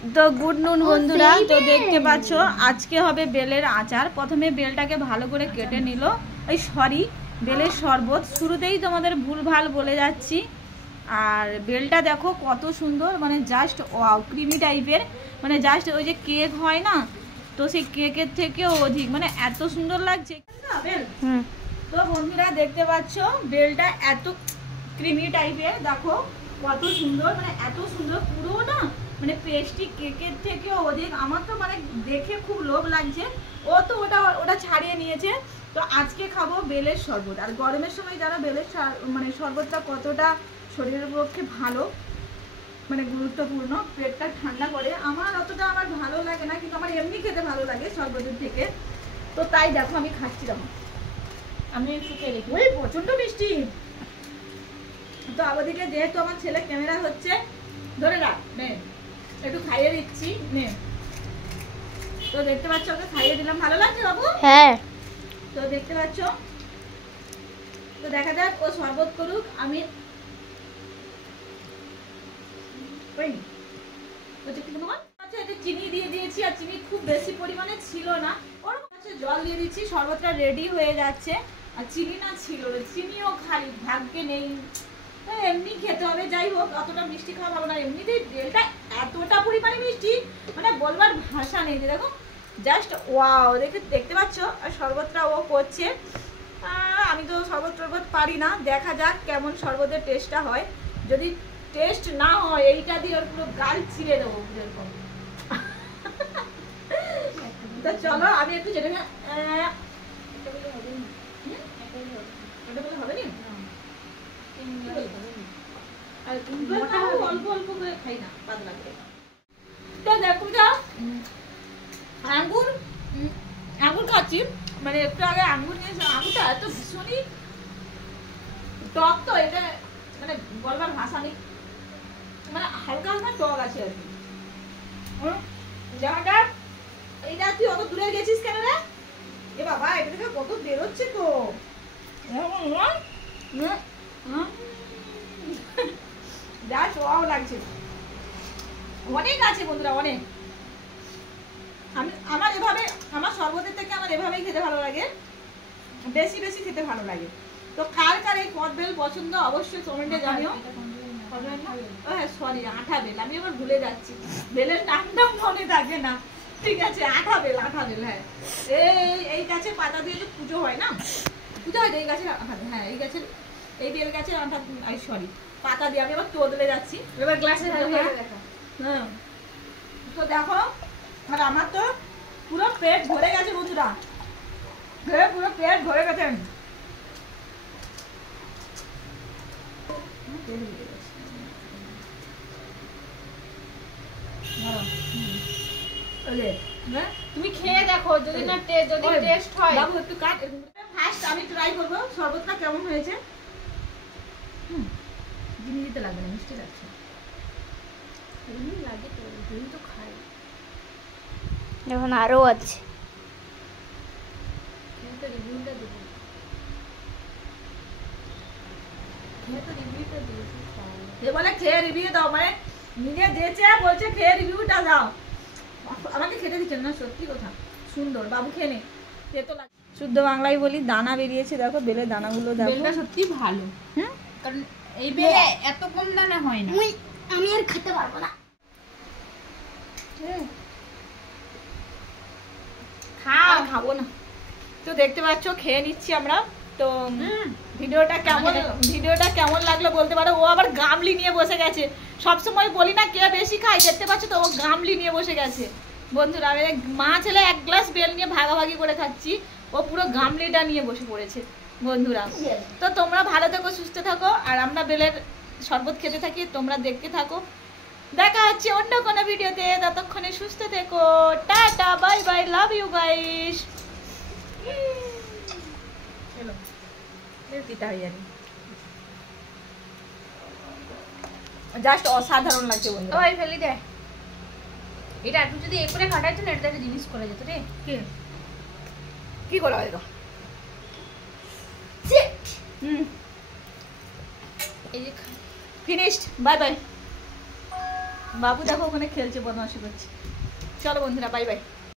তো গুড নুন বন্ধুরা, তো দেখতে পাচ্ছ আজকে হবে বেলের আচার। প্রথমে বেলটাকে ভালো করে কেটে নিল, বেলের শরবত। শুরুতেই তোমাদের ভুলভাল বলে যাচ্ছি। আর বেলটা দেখো কত সুন্দর, মানে জাস্ট ওয়াও, ক্রিমি টাইপের, মানে জাস্ট ওই যে কেক হয় না, তো সেই কেকের থেকেও অধিক, মানে এত সুন্দর লাগছে বেল। তো বন্ধুরা দেখতে পাচ্ছ বেলটা এত ক্রিমি টাইপের, দেখো কত সুন্দর, মানে এত সুন্দর পুরো না, মানে পেস্ট্রি কেকের থেকেও অধিক। আমার তো মানে দেখে খুব লোভ লাগছে। ও তো ওটা ছাড়িয়ে নিয়েছে। তো আজকে খাবো বেলের শরবত। আর গরমের সময় যারা বেলের মানে শরবতটা কতটা শরীরের পক্ষে ভালো, মানে গুরুত্বপূর্ণ, পেটটা ঠান্ডা করে। আমার ভালো লাগে না, কিন্তু আমার এমনি খেতে ভালো লাগে শরবতের থেকে। তো তাই দেখো আমি খাচ্ছি। দেখো আমি একটু খেয়ে দেখি, ওই প্রচন্ড মিষ্টি। তো আমাদেরকে যেহেতু আমার ছেলে ক্যামেরা হচ্ছে, ধরে রাখ, নে একটু খাইয়ে দিচ্ছি, নে। তো দেখতে পাচ্ছ ওকে খাইয়ে দিলাম, ভালো লাগছে বাবু? হ্যাঁ। তো দেখতে পাচ্ছ, তো দেখা যাক ও শরবত করুক। আমি চিনি দিয়ে দিয়েছি, আর চিনি খুব বেশি পরিমাণে ছিল না। ওর কাছে জল দিয়ে দিচ্ছি, শরবতটা রেডি হয়ে যাচ্ছে। আর চিনি না ছিল, চিনিও খালি ভাগ্যে নেই, এমনি খেতে হবে। যাই হোক, অতটা মিষ্টি খাওয়া ভালো না। এমনিতেই বেলটা এতটা পরিমাণে মিষ্টি, মানে বলবার ভাষা নেই। দেখো জাস্ট ওয়াও, দেখতে পাচ্ছ। আর শরবতটা ও করছে। আমি তো শরবত পারি না, দেখা যাক কেমন শরবতের টেস্টটা হয়। যদি টেস্ট না হয়, এইটা দিয়ে ওর পুরো গাল ছিঁড়ে দেবো এরকম। তো চলো আমি একটু যেটা হবে না, অল্প অল্প করে খাই না, পাতলা করে। তো দেখো আঙ্গুর খাচ্ছি, মানে একটু আগে আঙ্গুর নিয়েছি। আঙ্গুরটা এত ভীষণই টক, তো এটা মানে বলবার ভাষা নেই, মানে হালকা হালকা টক আছে আর কি। জামাটা এইটা তুই অত দূরে গেছিস কেন রে? এ বাবা, এটা থেকে কত বেরোচ্ছে তো। জাস্ট ওয়াও লাগছে। অনেক আছে বন্ধুরা, অনেক। আমার শরবতের থেকে আমার এভাবেই খেতে ভালো লাগে, বেশি বেশি খেতে ভালো লাগে। তো কার কার এই কদবেল পছন্দ অবশ্যই কমেন্টে জানিও। হ্যাঁ সরি, আঠা বেল, আমি আবার ভুলে যাচ্ছি, বেলের নামটা মনে থাকে না। ঠিক আছে, আঠা বেল। হ্যাঁ, এই গাছে পাতা দিয়ে যে পুজো হয় না, পুজো হয় এই গাছের, হ্যাঁ এই গাছের, এই বেল গাছের আঠা, সরি পাতা দিয়ে। আমি আবার তোদলে যাচ্ছি, এবার গ্লাসে। হ্যাঁ, তো দেখো, আর আমার তো পুরো পেট ভরে গেছে বন্ধুরা, পুরো পেট ভরে গেছে। তুমি খেয়ে দেখো, যদি না যদি টেস্ট হয়। বাবু একটু কাট। ফার্স্ট আমি ট্রাই করবো শরবতটা কেমন হয়েছে। চিনি দিতে লাগবে না, মিষ্টি লাগছে। লাগে তো, তুমি তো খাই। এখন আরো আছে, রিভিউটা দেবো, বলে খেয়ে রিভিউ দাও, মানে নিজে দিয়েছে বলছে খেয়ে রিভিউটা দাও। আমাকে খেতে দিচ্ছেন না, সত্যি কথা। সুন্দর, বাবু খেয়ে নে, খেতে লাগে। শুদ্ধ বাংলায় বলি, দানা বেরিয়েছে দেখো, বেলের দানাগুলো দেখো। বেলটা সত্যি ভালো, কারণ এই বেল এত কম দানা হয় না। আমি আর খেতে পারবো না, খাবো না। তো দেখতে পাচ্ছ খেয়ে নিচ্ছি আমরা। তো ভিডিওটা কেমন লাগলো বলতে পারো। ও আবার গামলি নিয়ে বসে গেছে। সবসময় বলি না কে বেশি খায়, দেখতে পাচ্ছ তো ও গামলি নিয়ে বসে গেছে বন্ধুরা। আমি মা ছেলে এক গ্লাস বেল নিয়ে ভাগাভাগি করে খাচ্ছি, ও পুরো গামলিটা নিয়ে বসে পড়েছে বন্ধুরা। তো তোমরা ভালো থেকো, সুস্থ থাকো, আর আমরা বেলের শরবত খেতে থাকি, তোমরা দেখতে থাকো। দেখা হচ্ছে অন্য কোনো ভিডিওতে, ততক্ষণে সুস্থ থেকো। Tata, bye bye, love you guys. Just অসাধারণ লাগছে বন্ধু। ওই ফেলি দে, এটা একটু যদি এ করে কাটাইতো না, এটা একটা জিনিস করা যেত রে। কি করা হয়? এই যে ফিনিশড, বাই বাই। বাবু দেখো ওখানে খেলছে, বদমাশি করছে। চলো বন্ধুরা, বাই বাই।